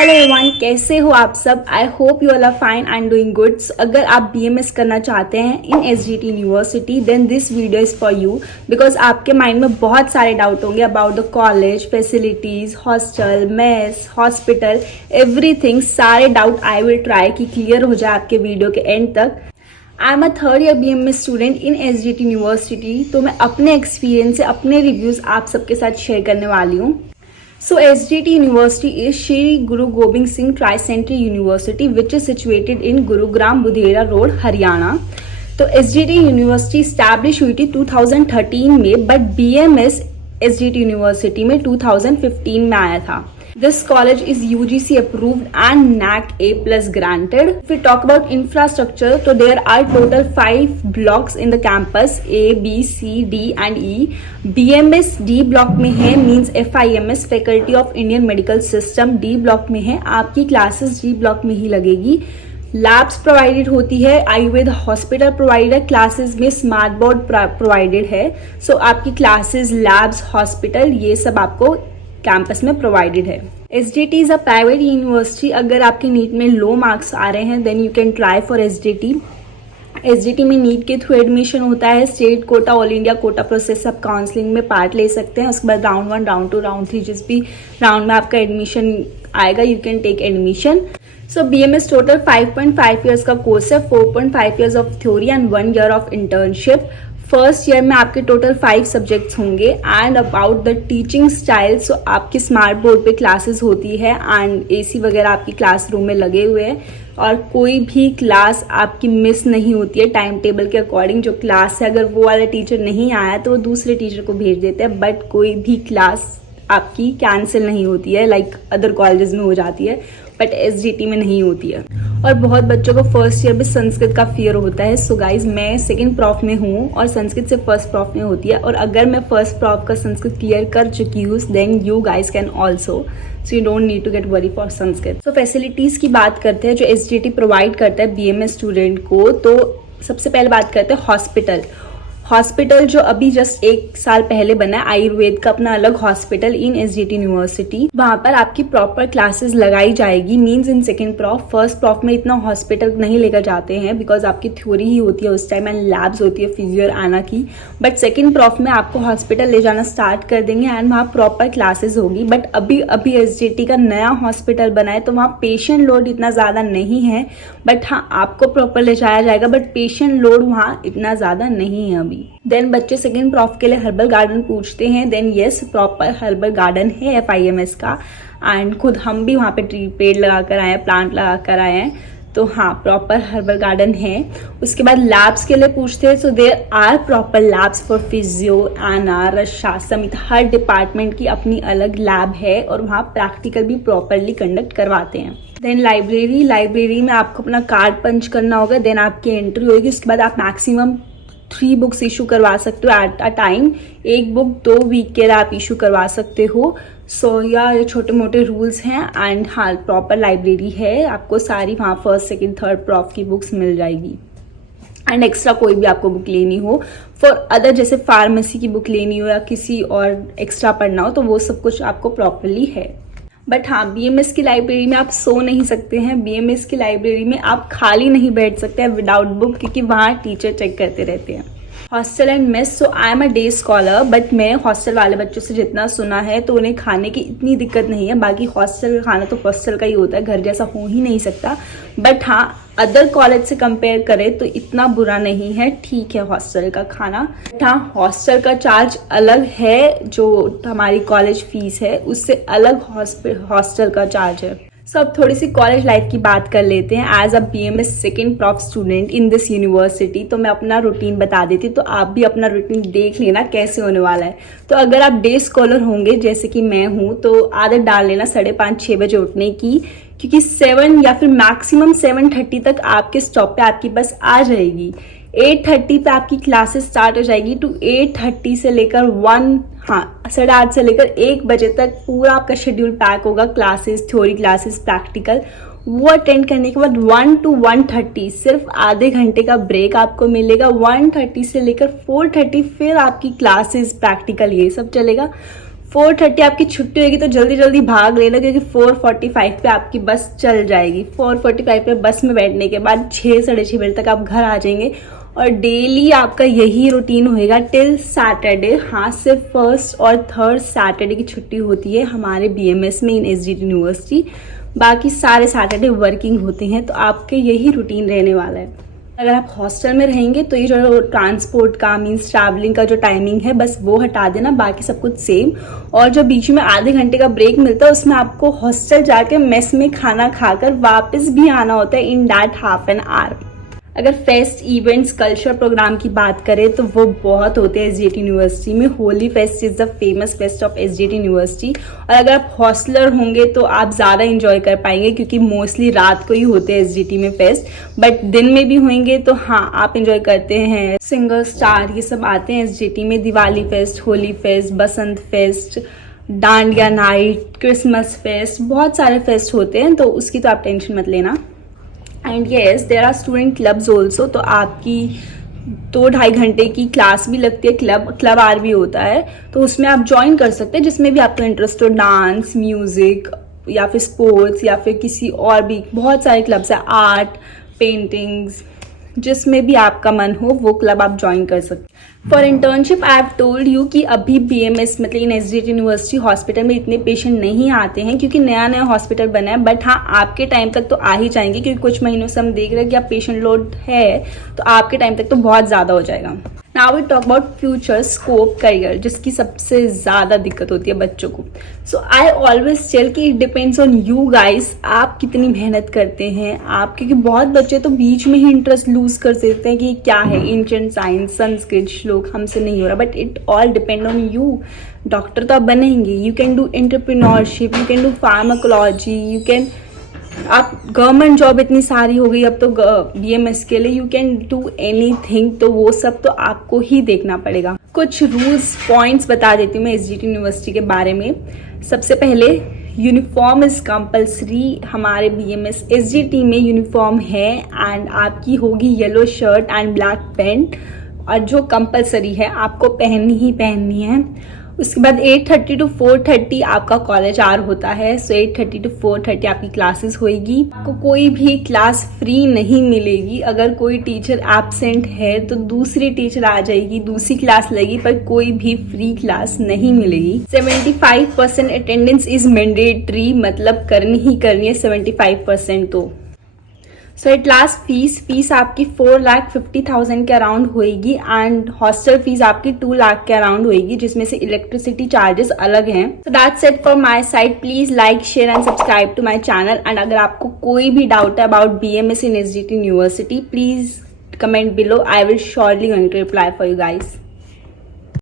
Hello everyone, कैसे हो आप सब। I hope you all are fine and doing good. अगर आप बीएमएस करना चाहते हैं in SGT university then this video is for you, because आपके माइंड में बहुत सारे डाउट होंगे about the college facilities, hostel, mess, hospital, everything. सारे डाउट आई विल ट्राई कि क्लियर हो जाए आपके वीडियो के एंड तक। I am a third year BMS student in SGT university, तो मैं अपने एक्सपीरियंस से अपने रिव्यूज़ आप सबके साथ शेयर करने वाली हूँ। So SGT University is Shri Guru Gobind Singh Tri-Century University which is situated in Gurugram Budhera Road, Haryana. तो SGT यूनिवर्सिटी स्टैब्लिश हुई थी 2013 में, बट BMS SGT यूनिवर्सिटी में 2015 में आया था। This college is UGC approved and NAC A+ granted. If we talk about infrastructure, so there are total 5 blocks in the campus A, B, C, D and E. BMS D block में है, means FIMS Faculty of Indian Medical System D block में है। आपकी classes D block में ही लगेगी। Labs provided होती है, Ayurveda hospital provided है, क्लासेस में स्मार्ट बोर्ड प्रोवाइडेड है। सो आपकी क्लासेस, लैब्स, हॉस्पिटल ये सब आपको कैंपस में प्रोवाइडेड है। SGT is a private university. अगर आपके नीट में लो मार्क्स आ रहे हैं then you can try for SGT। SGT में नीट के थ्रू एडमिशन होता है, state quota, all India quota process, आप काउंसलिंग में पार्ट ले सकते हैं। उसके बाद राउंड 1, राउंड 2, राउंड 3 जिस भी राउंड में आपका एडमिशन आएगा you can take admission. So BMS total 5.5 years का कोर्स है, 4.5 years of theory and 1 year of internship. First year में आपके टोटल 5 सब्जेक्ट्स होंगे। And about the teaching style, so आपकी स्मार्ट बोर्ड पे क्लासेस होती है एंड AC वगैरह आपकी क्लासरूम में लगे हुए हैं और कोई भी क्लास आपकी मिस नहीं होती है। टाइम टेबल के अकॉर्डिंग जो क्लास है, अगर वो वाला टीचर नहीं आया तो वो दूसरे टीचर को भेज देते हैं, बट कोई भी क्लास आपकी कैंसिल नहीं होती है लाइक अदर कॉलेजेस में हो जाती है, बट SGT में नहीं होती है। और बहुत बच्चों को फर्स्ट ईयर में संस्कृत का फियर होता है। सो गाइज, मैं सेकंड प्रॉफ में हूँ और संस्कृत से फर्स्ट प्रॉफ में होती है, और अगर मैं फर्स्ट प्रॉफ का संस्कृत क्लियर कर चुकी हूँ then you guys can also, so you don't need to get worry for Sanskrit. तो फैसिलिटीज़ की बात करते हैं जो SGT प्रोवाइड करता है BMS स्टूडेंट को। तो सबसे पहले बात करते हैं हॉस्पिटल। हॉस्पिटल जो अभी जस्ट 1 साल पहले बना है, आयुर्वेद का अपना अलग हॉस्पिटल इन SGT यूनिवर्सिटी। वहाँ पर आपकी प्रॉपर क्लासेस लगाई जाएगी, means in second prof. First prof में इतना हॉस्पिटल नहीं लेकर जाते हैं बिकॉज आपकी थ्योरी ही होती है उस टाइम एंड लैब्स होती है फिजियो और आना की, बट सेकेंड प्रॉफ में आपको हॉस्पिटल ले जाना स्टार्ट कर देंगे एंड वहाँ प्रॉपर क्लासेस होगी। बट अभी SGT का नया हॉस्पिटल बना है तो वहाँ पेशेंट लोड इतना ज़्यादा नहीं है, बट हाँ आपको प्रॉपर ले जाया जाएगा, बट पेशेंट लोड वहाँ इतना ज़्यादा नहीं है अभी। देन बच्चे सेकेंड प्रॉफ के लिए हर्बल गार्डन पूछते हैं, then yes proper herbal garden है FIMS का, एंड खुद हम भी वहाँ पे पेड़ लगा कर आए हैं, प्लांट लगा कर आए हैं, तो हाँ प्रॉपर हर्बल गार्डन है। उसके बाद लैब्स के लिए पूछते हैं, so there are proper labs for physio, ANR, रक्षा समेत हर डिपार्टमेंट की अपनी अलग लैब है और वहाँ प्रैक्टिकल भी प्रॉपरली कंडक्ट करवाते हैं। देन लाइब्रेरी में आपको अपना कार्ड पंच करना होगा, देन आपकी एंट्री होगी। उसके बाद आप मैक्सिमम 3 बुक्स इशू करवा सकते हो एट अ टाइम। एक बुक 2 वीक के लिए आप इशू करवा सकते हो। सो ये छोटे मोटे रूल्स हैं एंड हाँ प्रॉपर लाइब्रेरी है, आपको सारी वहाँ फर्स्ट सेकंड थर्ड प्रॉफ की बुक्स मिल जाएगी। एंड एक्स्ट्रा कोई भी आपको बुक लेनी हो फॉर अदर, जैसे फार्मेसी की बुक लेनी हो या किसी और एक्स्ट्रा पढ़ना हो, तो वो सब कुछ आपको प्रॉपरली है। बट हाँ BMS की लाइब्रेरी में आप सो नहीं सकते हैं, BMS की लाइब्रेरी में आप खाली नहीं बैठ सकते हैं विदाउट बुक, क्योंकि वहाँ टीचर चेक करते रहते हैं। Hostel and mess, so I am a day scholar, but मैं हॉस्टल वाले बच्चों से जितना सुना है तो उन्हें खाने की इतनी दिक्कत नहीं है। बाकी हॉस्टल का खाना तो हॉस्टल का ही होता है, घर जैसा हो ही नहीं सकता। बट हाँ अदर कॉलेज से कंपेयर करें तो इतना बुरा नहीं है, ठीक है हॉस्टल का खाना। हाँ हॉस्टल का चार्ज अलग है, जो हमारी कॉलेज फीस है उससे अलग हॉस्टल का चार्ज है। अब थोड़ी सी कॉलेज लाइफ की बात कर लेते हैं। As a BMS second prof student in this university, तो मैं अपना रूटीन बता देती हूँ, तो आप भी अपना रूटीन देख लेना कैसे होने वाला है। तो अगर आप डे स्कॉलर होंगे जैसे कि मैं हूँ तो आदत डाल लेना 5:30-6 बजे उठने की, क्योंकि 7 या फिर मैक्सिमम 7:30 तक आपके स्टॉप पे आपकी बस आ जाएगी। 8:30 पे आपकी क्लासेस स्टार्ट हो जाएगी टू 8:30 से लेकर 8:30 से लेकर 1 बजे तक पूरा आपका शेड्यूल पैक होगा। क्लासेस, थ्योरी क्लासेस, प्रैक्टिकल, वो अटेंड करने के बाद 1 to 1:30 सिर्फ आधे घंटे का ब्रेक आपको मिलेगा। 1:30 से लेकर 4:30 फिर आपकी क्लासेस, प्रैक्टिकल ये सब चलेगा। 4:30 आपकी छुट्टी होगी तो जल्दी जल्दी भाग लेना, क्योंकि 4:45 पे आपकी बस चल जाएगी। 4:45 पे बस में बैठने के बाद 6 साढ़े 6 बजे तक आप घर आ जाएंगे और डेली आपका यही रूटीन होएगा टिल सैटरडे। हाँ, सिर्फ फर्स्ट और थर्ड सैटरडे की छुट्टी होती है हमारे BMS में इन SGT यूनिवर्सिटी, बाकी सारे सैटरडे वर्किंग होते हैं। तो आपके यही रूटीन रहने वाला है। अगर आप हॉस्टल में रहेंगे तो ये जो ट्रांसपोर्ट का मीन्स ट्रैवलिंग का जो टाइमिंग है बस वो हटा देना, बाकी सब कुछ सेम। और जो बीच में आधे घंटे का ब्रेक मिलता है उसमें आपको हॉस्टल जाके मेस में खाना खाकर वापस भी आना होता है in that half an hour. अगर फेस्ट इवेंट्स कल्चर प्रोग्राम की बात करें तो वो बहुत होते हैं SGT यूनिवर्सिटी में। Holi fest is the famous fest of SGT university. और अगर आप हॉस्टलर होंगे तो आप ज़्यादा इंजॉय कर पाएंगे, क्योंकि मोस्टली रात को ही होते हैं SGT में फेस्ट, बट दिन में भी होंगे तो हाँ आप इंजॉय करते हैं। सिंगर स्टार ये सब आते हैं SGT में। Diwali fest, Holi fest, Basant fest, dandiya night, Christmas fest, बहुत सारे फेस्ट होते हैं, तो उसकी तो आप टेंशन मत लेना। And yes, there are student clubs also, तो आपकी 2-2.5 घंटे की क्लास भी लगती है। क्लब आर भी होता है, तो उसमें आप ज्वाइन कर सकते हैं, जिसमें भी आपका इंटरेस्ट हो, डांस, म्यूजिक या फिर स्पोर्ट्स या फिर किसी और भी बहुत सारे क्लब्स है, आर्ट, पेंटिंग्स, जिसमें भी आपका मन हो वो क्लब आप ज्वाइन कर सकते हैं। For internship I have told you कि अभी BMS मतलब इन SGT यूनिवर्सिटी हॉस्पिटल में इतने पेशेंट नहीं आते हैं, क्योंकि नया नया हॉस्पिटल बना है। बट हाँ, आपके टाइम तक तो आ ही जाएंगे, क्योंकि कुछ महीनों से हम देख रहे हैं कि आप पेशेंट लोड है, तो आपके टाइम तक तो बहुत ज़्यादा हो जाएगा। Now we talk about future scope career, जिसकी सबसे ज़्यादा दिक्कत होती है बच्चों को। सो आई ऑलवेज टेल कि it depends on you guys, आप कितनी मेहनत करते हैं आप, क्योंकि बहुत बच्चे तो बीच में ही इंटरेस्ट लूज कर देते हैं कि क्या है एंशिएंट साइंस, संस्कृत, श्लोक, हमसे नहीं हो रहा। But it all depend on you. Doctor तो आप बनेंगे, you can do entrepreneurship, you can do pharmacology, you can, आप गवर्नमेंट जॉब इतनी सारी हो गई अब तो BMS के लिए, यू कैन डू एनीथिंग। तो वो सब तो आपको ही देखना पड़ेगा। कुछ रूल्स पॉइंट्स बता देती हूँ मैं SGT यूनिवर्सिटी के बारे में। सबसे पहले, यूनिफॉर्म इज कंपल्सरी। हमारे BMS SGT में यूनिफॉर्म है एंड आपकी होगी yellow shirt and black pant, और जो कंपल्सरी है आपको पहननी ही पहननी है। उसके बाद 8:30 to 4:30 आपका कॉलेज आवर होता है। सो 8:30 to 4:30 आपकी क्लासेस होएगी। आपको कोई भी क्लास फ्री नहीं मिलेगी। अगर कोई टीचर एब्सेंट है तो दूसरी टीचर आ जाएगी, दूसरी क्लास लगेगी, पर कोई भी फ्री क्लास नहीं मिलेगी। 75% अटेंडेंस इज मैंडेटरी, मतलब करनी ही करनी है 75% तो। सो एट लास्ट फीस आपकी 4,50,000 के अराउंड होएगी एंड हॉस्टल फीस आपकी 2 लाख के अराउंड होएगी, जिसमें से इलेक्ट्रिसिटी चार्जेस अलग हैं। So that's it for my side. Please like, share and subscribe to my channel. And अगर आपको कोई भी डाउट है about BMS in SGT university, please comment below. I will surely going to reply for you guys.